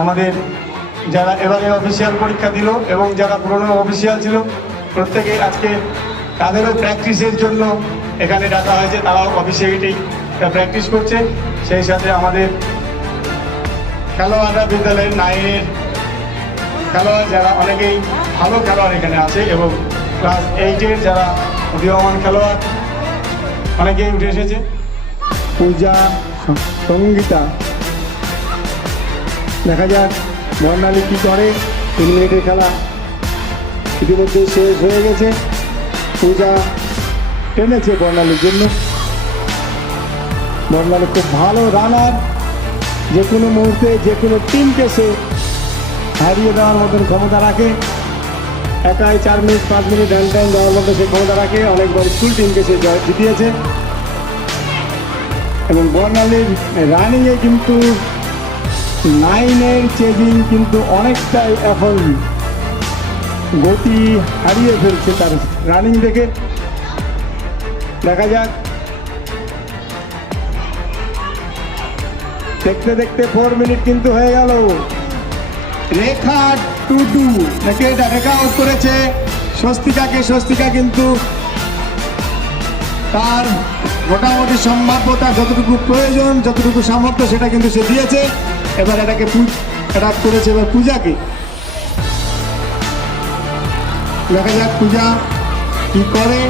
আমাদের যারা এবারে অফিসিয়াল পরীক্ষা দিল এবং যারা পুরনো অফিসিয়াল ছিল প্রত্যেকে আজকে তাদেরও প্র্যাকটিসের জন্য এখানে ডাকা হয়েছে, তারাও অফিসিয়ালিটি প্র্যাকটিস করছে। সেই সাথে আমাদের খেলোয়াড়রা বিদ্যালয়ের 9-এর খেলোয়াড় যারা অনেকেই ভালো খেলোয়াড় এখানে আছে এবং ক্লাস 8-এর যারা উদীয়মান খেলোয়াড় অনেকেই উঠে এসেছে। পূজা, সঙ্গীতা, দেখা যাক বর্ণালী কি করে। 3 মিনিটের খেলা ইতিমধ্যে শেষ হয়ে গেছে। পূজা টেনেছে বর্ণালীর জন্য। বর্ণালী খুব ভালো রানার, যে কোনো মুহূর্তে যে কোনো টিমকে সে হারিয়ে দেওয়ার মতন ক্ষমতা রাখে। একাই 4 মিনিট 5 মিনিট হ্যান্ড টাইম দেওয়ার মতো সে ক্ষমতা রাখে। অনেকবার স্কুল টিমকে সে জিতিয়েছে এবং বর্ণালীর রানিংয়ে কিন্তু 9-এর চেজিং কিন্তু অনেকটাই এখন গতি হারিয়ে ফেলছে তার রানিং দেখে। দেখা যাক, দেখতে দেখতে 4 মিনিট কিন্তু হয়ে গেল। রেখা টুডু নাকি এটা রেখা আউট করেছে স্বস্তিকাকে। স্বস্তিকা কিন্তু তার মোটামুটি সম্ভাব্যতা যতটুকু প্রয়োজন, যতটুকু সামর্থ্য সেটা কিন্তু সে দিয়েছে। এবার এটাকে অ্যাটাক করেছে এবার পূজাকে। দেখা যাক পূজা কি করে।